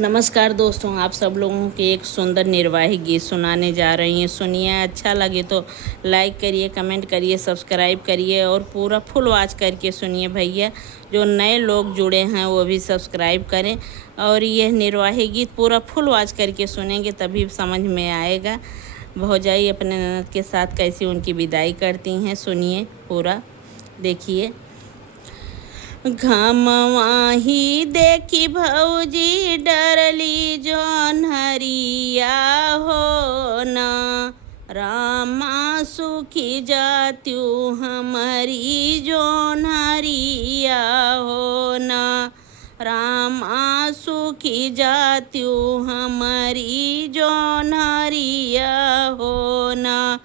नमस्कार दोस्तों, आप सब लोगों के एक सुंदर निर्वाही गीत सुनाने जा रही हैं। सुनिए, अच्छा लगे तो लाइक करिए, कमेंट करिए, सब्सक्राइब करिए और पूरा फुल वॉच करके सुनिए भैया। जो नए लोग जुड़े हैं वो भी सब्सक्राइब करें और यह निर्वाही गीत पूरा फुल वॉच करके सुनेंगे तभी समझ में आएगा। भौजाई अपने ननद के साथ कैसी उनकी विदाई करती हैं, सुनिए पूरा, देखिए। घमवाही देखी भौजी डरली जोन हरिया हो न, रामा सुखी जात्यू हमारी जोन हरिया हो न, रामा सुखी जात्यू हमारी जोन हरिया हो न।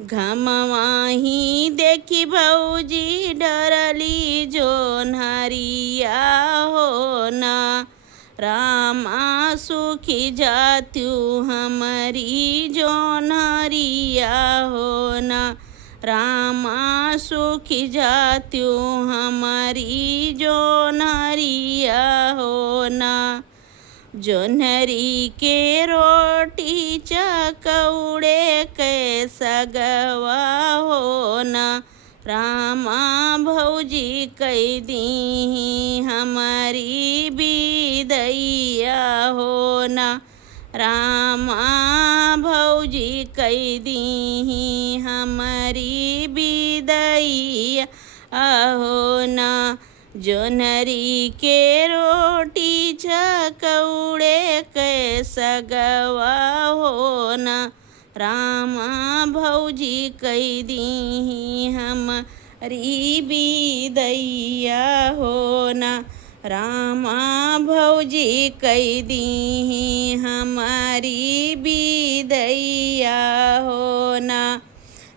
घमवाही देखी भौजी डरली जोन हरिया हो न, रामा सुखी जात्यू हमारी जोन हरिया हो न, रामा सुखी जात्यू हमारी जोन हरिया हो न। जोन्हरी के रोटी चकौड़े कैसा गवा हो न, रामा भौजी कई दी हमारी बिदैया हो न, रामा भौजी कई दी हमारी बिदैया हो न। जोन्हरी के रोटी चकौड़े कैसा गवा हो न, रामा भौजी कई दी हमारी बिदैया हो न, रामा भौजी कई दी हमारी बिदैया हो न।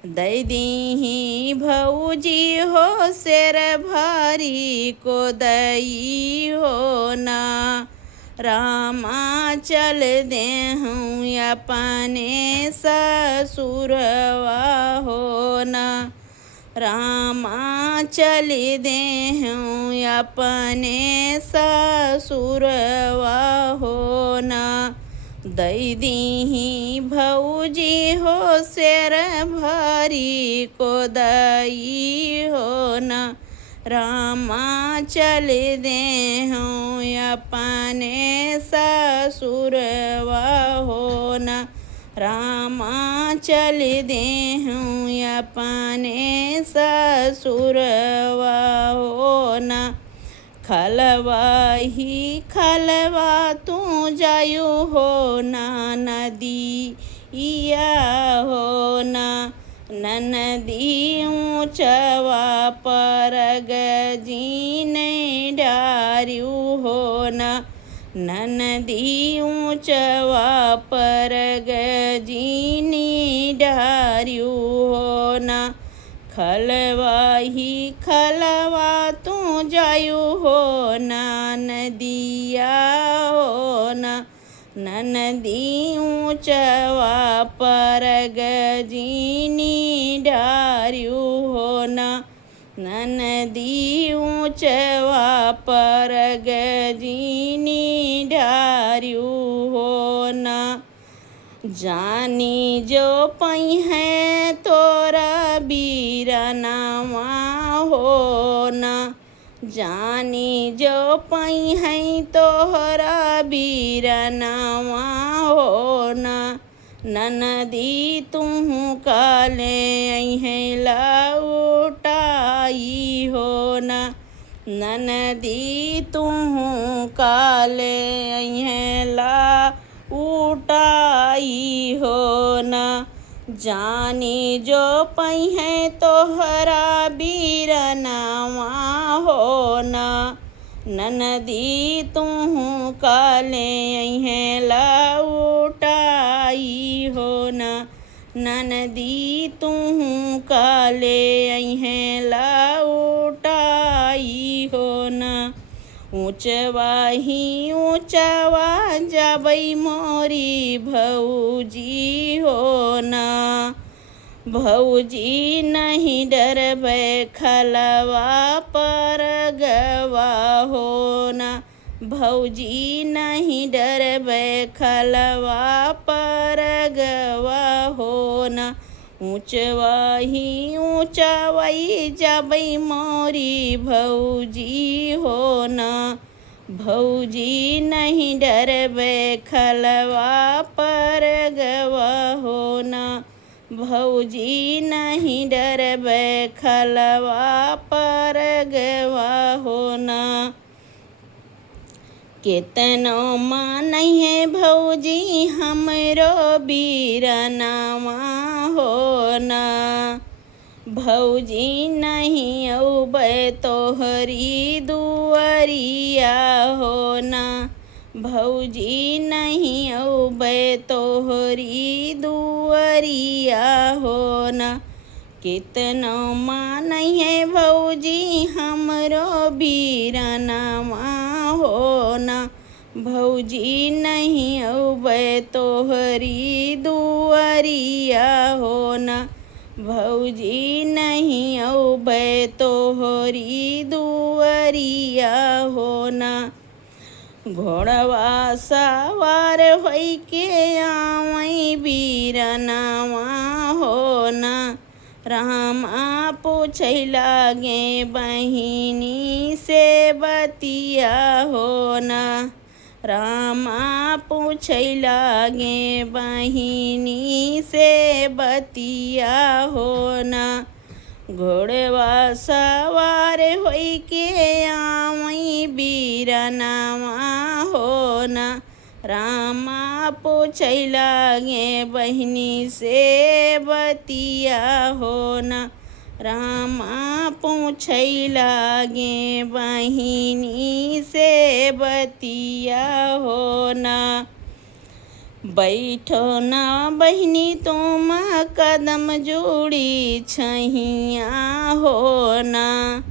दई दी भौजी हो शेर भारी को दई हो न, रामा चल दे हूँ अपने ससुरवा हो न, रामा चल दे हूँ अपने ससुरवा हो न। दई दी भौजी हो शेर भारी को दई हो न, रामा चल दे हूँ अपने ससुरवा हो न, रामा चल दे हूँ अपने ससुरवा हो न। खलवा ही खलवा तू जायु हो ना नदी इया हो न, नदी ऊँचवा पर गजीन डार्यू हो न, नदी ऊँचवा पर गजीनी डार्यू हो न। खलवा ही खलवा तू जायु हो ना नदिया हो न, नदी ऊँचवा पर गजीनी डार्यू हो न, नदी ऊँचवा पर गजीनी डार्यू हो न। जानी जो पई है तोरा बीरनावा हो न, जानी जो पई है तोहरा बीरनावा हो न, ननदी तुहू काले है लौटाई हो न, ननदी तुहू काले है ला उटाई हो न। जानी जो पई है तोहरा बीरनावा हो न, ननदी तुहू काले है लौटाई हो न, ननदी तुहू काले है लौटाई हो न। ऊँचवा ही ऊँचवा जबई मोरी भौजी हो न, भौजी नहीं डरबै खलवा पर गवा हो न, भौजी नहीं डरबै खलवा पर गवा हो ना। ऊँचवाही ऊँचावाई जाबै मोरी भौजी हो ना। भौजी नहीं डरबै खलवा पर गवा हो ना। भौजी नहीं डरबै खलवा पर गवा हो ना। केतनो मानै है भौजी हमरो बीरनवा हो ना। भौजी नहीं अउबै तोहरी दुआरिया हो ना। भौजी नहीं अउबै तोहरी दुआरिया हो ना। केतनो मानै है भौजी हमरो बीरनवा हो ना। भौजी नहीं अउबै तोहरी दुआरिया हो ना। भौजी नहीं अउबै तोहरी दुआरिया हो ना। घोड़वा सवार होइके आवै बीरनवा हो ना। रामा पूछै लागे बहिनी से बतिया हो ना। रामा पूछै लागे बहिनी से बतिया हो ना। घोड़वा सवार होइके आवै बीरनवा हो ना। रामा पूछै लागे बहिनी से बतिया हो ना। रामा पूछै लागे बहिनी से बतिया हो ना। बैठो ना बहिनी तुम कदम जोड़ी छैया हो ना।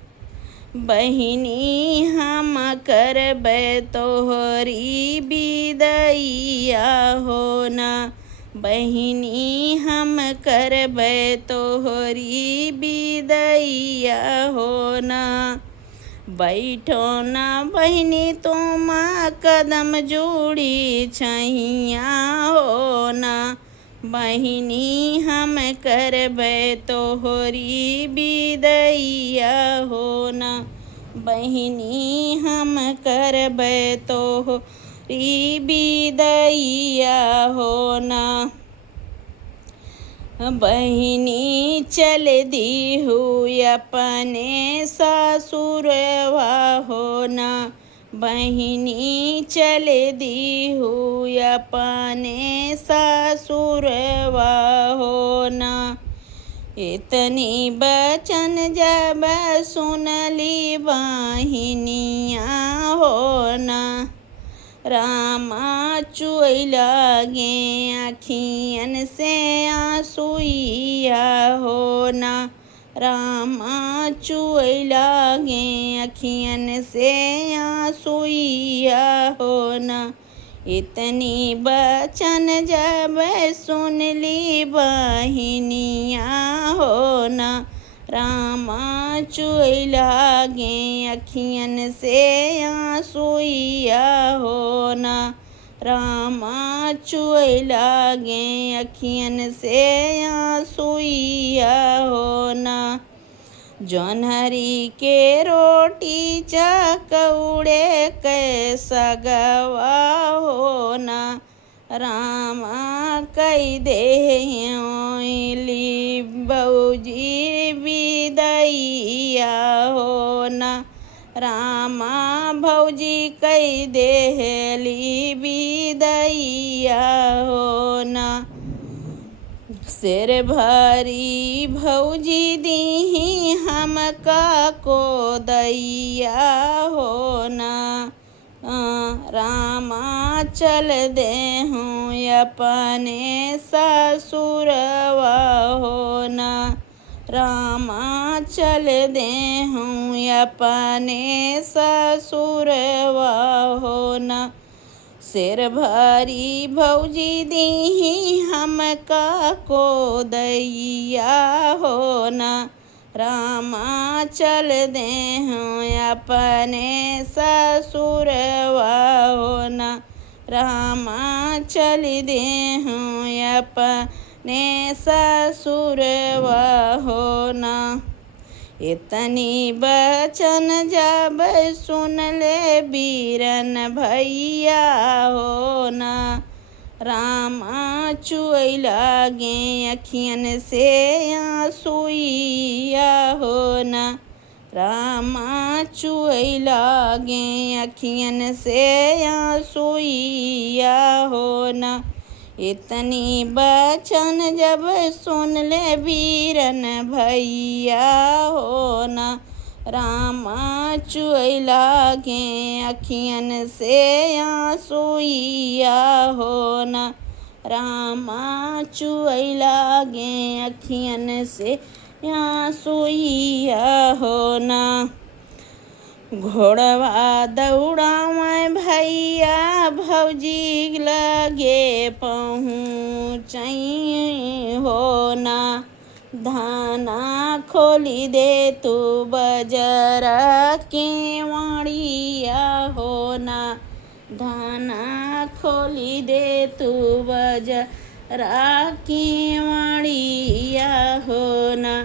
बहिनी हम करबै तोहरी बिदैया हो ना। बहिनी हम करबै तोहरी बिदैया हो ना। बैठो ना बहिनी तुम कदम जोड़ी छैया हो ना। बहिनी हम करबै तोहरी बिदैया हो ना। बहिनी हम करबै तोहरी बिदैया हो ना। बहिनी चल दीहू अपने ससुरवा हो ना। बहिनी चल दीहू अपने ससुरवा हो ना। इतनी बचन जब सुनली बहिनिया हो ना। रामा चुअइ लागे आँखियन से आंसुइया हो ना। रामा चुअइ लागे आँखियन से आंसुइया हो ना। इतनी बचन जब सुनली बहिनिया हो ना। रामा चुअइ लागे अखियन से आंसुइया हो ना। रामा चुअइ लागे अखियन से आंसुइया हो ना। जोन्हरी के रोटी चकौड़े कैसा गवा हो ना। रामा कई देली बौजी बिदैया हो ना। रामा भौजी कई देली बिदैया हो ना। सिर भरी भौजी दीही हमका को दैया हो ना। रामा चल दे हूँ अपने ससुरवा हो ना। रामा चल दे हूँ अपने ससुरवा हो ना। सिर भरी भौजी दीही हमका को दैया हो ना। रामा चल दे हूँ अपने ससुरवा हो ना। रामा चल दे हूँ अपने ससुरवा हो ना। इतनी बचन जब सुन ले बीरन भैया हो ना। रामा चुए लागे अखियन से आंसुइया हो ना। रामा चुए लागे अखियन से आंसुइया हो ना। इतनी बचन जब सुन ले बीरन भैया हो ना। रामा चुए लागे अखियन से आंसुइया हो ना। रामा चुए लागे अखियन से आंसुइया हो ना। घोड़वा दौड़ावे भैया भौजी लगे पहुँचई हो ना। धाना खोली दे तू बजरा के वाड़िया हो ना। धाना खोली दे तू बजरा के वाड़िया हो ना।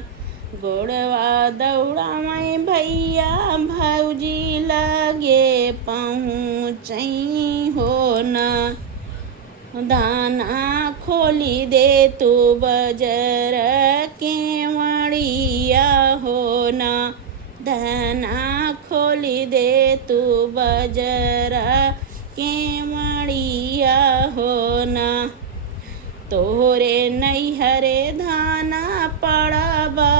गोड़वा दौड़ावे भैया भौजी लगे पहुँचई हो ना। दाना खोली दे तू बजर के वाड़िया हो ना। दाना खोली दे तू बजर के वाड़िया हो ना। तोहरे नैहरे धाना पड़बा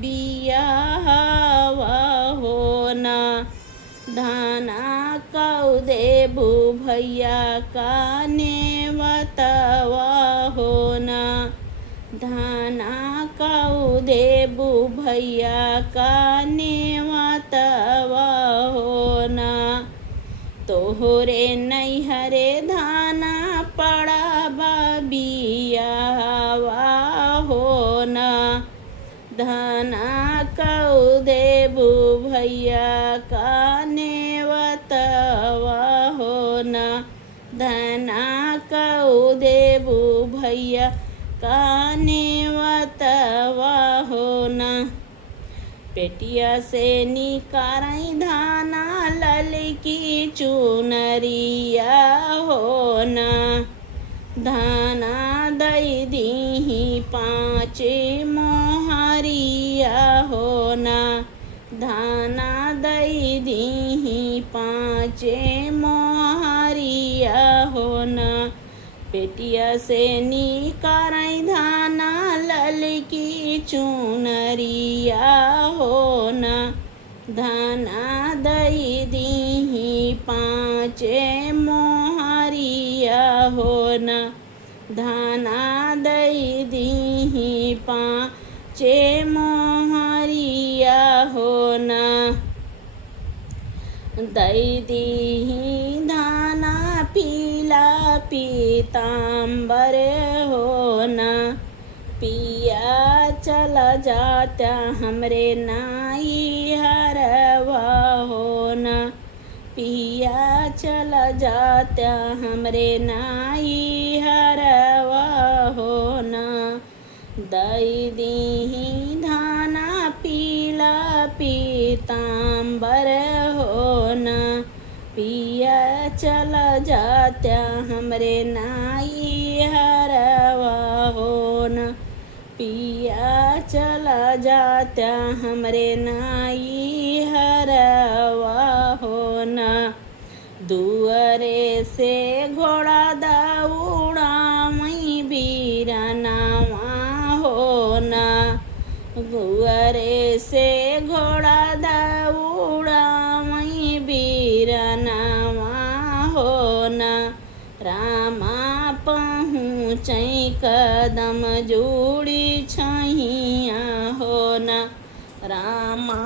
बियाहवा हो ना। धाना कऊ देबू भैया का नेवतवा हो ना। धाना कऊ देबू भैया का नेवतवा हो ना। तोहरे नैहरे धाना पड़बा बियाहवा हो ना। धाना कऊ देबू भैया का नेवतवा हो ना। धाना कऊ देबू भैया का नेवतवा हो ना। पेटिया से निकारई धाना ललकी चुनरिया हो ना। धाना दई दीही 5 मोहरिया हो ना। धाना दई दीही 5 मोहरिया हो ना। पेटिया से निकारई धाना ललकी चुनरिया हो ना। धाना दई दीही 5 मोहरिया हो ना। धाना दई दीही 5 मोहरिया हो ना। दई दीही धाना पीला पीतांबर हो ना। पिया चला जाता हमरे नाई हरवा हो ना। पिया चला जाता हमरे नाई हरवा हो ना। दई दीही धाना पीला पीतांबर हो ना। पिया चला जाता हमरे नाई हरवा हो ना। पिया चला जाता हमरे नाई हरवा हो ना। दुअरे से घोड़ा दौड़ावई बीरनवा हो ना। दुअरे से घोड़ा दौड़ावई बीरनवा हो ना। रामा पहुँचई कदम जोड़ी छैया हो ना। रामा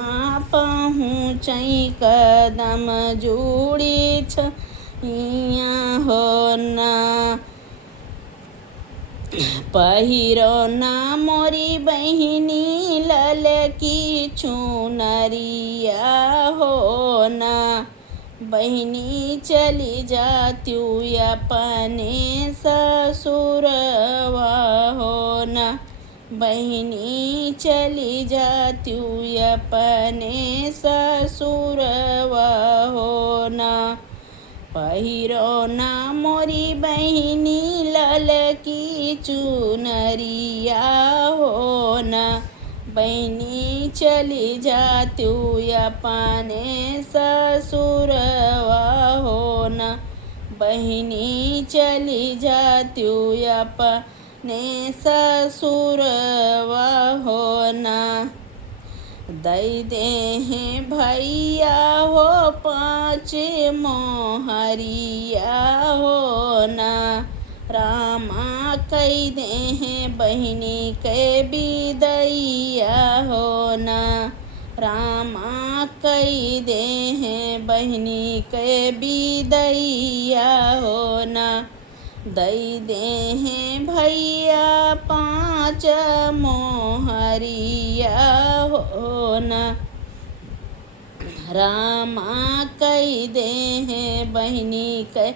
पहुँचई कदम जोड़ी छैया हो ना। पहिरो ना मोरी बहिनी ललकी चुनरिया हो ना, बहिनी चली जात्यू अपने ससुरवा हो ना, बहिनी चली जात्यू अपने ससुरवा हो ना। पहिरो ना मोरी बहिनी ललकी चुनरिया हो ना, बहिनी चली जात्यू अपने ससुरवा हो ना, बहिनी चली जात्यू अपने ससुरवा हो ना। दई दे हैं भैया हो 5 मोहरिया हो ना, रामा कई दे हैं बहिनी के बिदैया हो ना, रामा कई दे हैं बहिनी के बिदैया हो ना। दई दे हैं भैया 5 मोहरिया हो ना, रामा कई दे हैं बहिनी के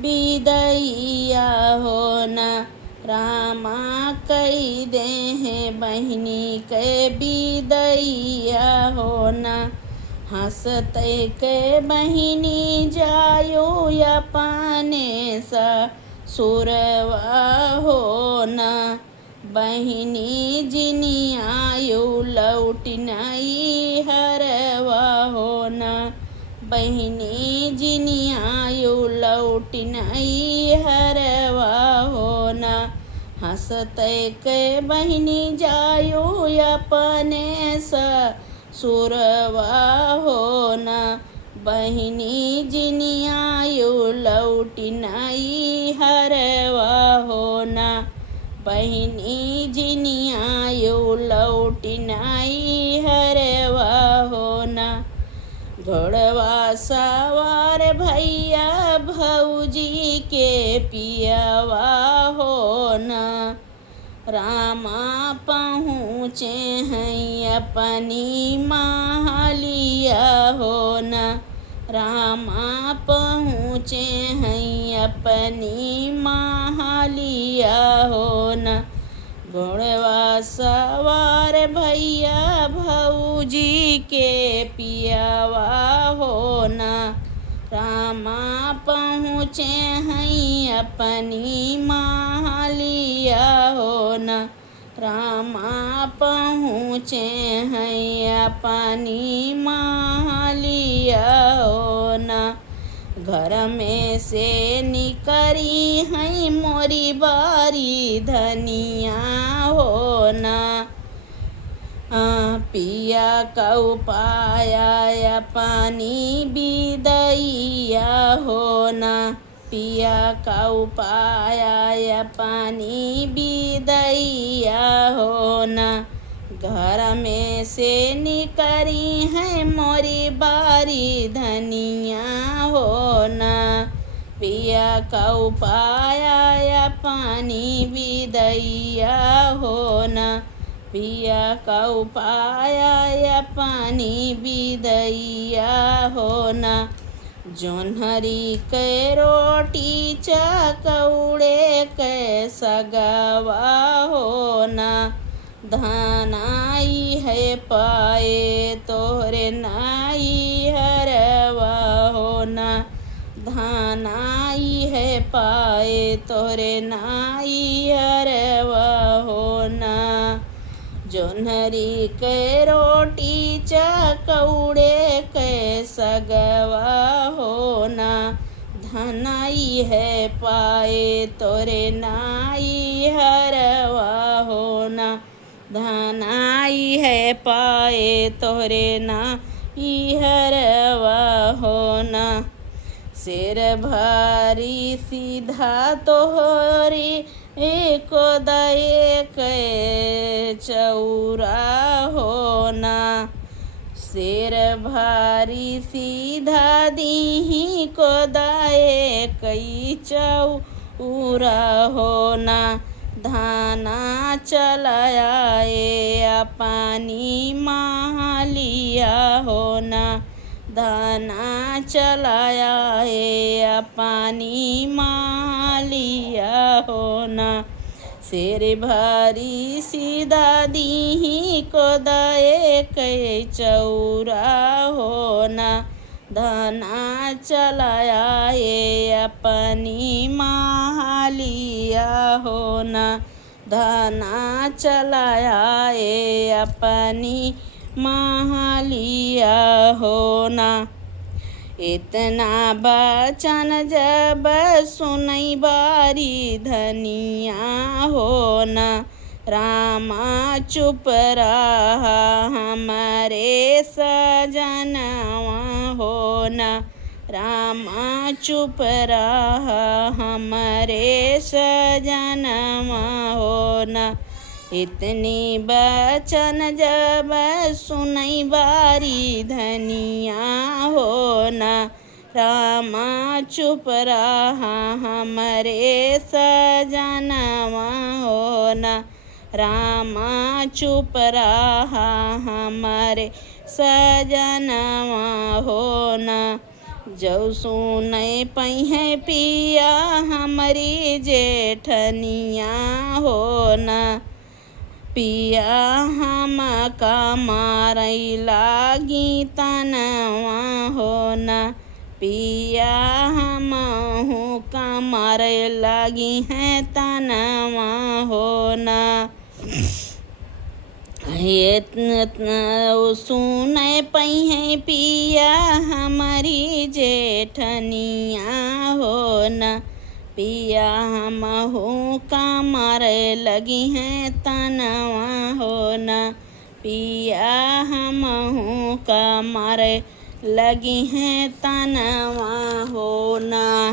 बिदैया हो ना, रामा कई दे हैं बहिनी के बिदैया हो ना। हंसते के बहिनी जायो अपने ससुरवा हो ना, बहिनी जिनियायो लौट नहीं हरवा हो ना, बहिनी जिनियायो लौट नहीं हरवा हो ना। हंसते के बहिनी जायो अपने ससुरवा हो ना, बहिनी जिनियायो लौट नहीं हरवा हो ना, बहिनी जिनियायो लौट नहीं हरवा हो ना। घोड़वा सवार भैया भौजी के पियावा हो ना, रामा पहुँचे हैं अपनी महलिया हो ना, रामा पहुँचे हैं अपनी महलिया हो ना। घोड़वा सवार भैया भौजी के पियावा हो ना, रामा पहुँचे हैं अपनी महलिया हो ना, रामा पहुँचे हैं अपनी महलिया हो ना। घर में से निकरी हैं मोरी बारी धनिया हो ना, पिया कऊ पाया पानी बिदैया हो ना, पिया कऊ पाया पानी बिदैया हो ना। घर में से निकरी है मोरी बारी धनिया हो ना, पिया कऊ पाया पानी बिदैया हो ना, पिया कऊ पाया पानी बिदैया हो ना। जोन्हरी के रोटी चकौड़े के सगवा हो ना, धनाई है पाए तोहरे नाई हरवा हो ना, धनाई है पाए तोहरे नाई हरवा हो ना। जोन्हरी के रोटी चकौड़े के सगवा हो ना, धनाई है पाए तोरे नाई हरवा हो ना, धनाई है पाए तोरे नाई हरवा हो ना। सिर भारी सीधा तोहरी एको दए के चौरा हो ना, सिर भारी सीधा दीही को दाए कई चौरा हो ना, धाना चलाया अपनी मालिया होना, धाना चलाया अपनी मालिया होना। शेर भारी सीधा दीही को दए के चौरा होना, धाना चलाया अपनी मालिया होना, धाना चलाया अपनी मालिया होना। इतना बचन जब सुनई बारी धनिया होना, रामा चुप रहा हमारे सजनवा होना, रामा चुप रहा हमारे सजनवा होना। इतनी बचन जब सुनई बारी धनिया होना, रामा चुप रहा हमारे सजनवा होना, रामा चुप रहा हमारे सजनवा होना। जौ सुनय पहिए पिया हमारी जेठनिया होना, पिया हम का मारई लागी तनवा होना, पिया हम का मारे लागी है तनवा होना। सुनय पहिए पिया हमारी जेठनिया होना, पिया हम का मारे लगी हैं तनवा होना, पिया हम का मारे लगी हैं तनवा होना।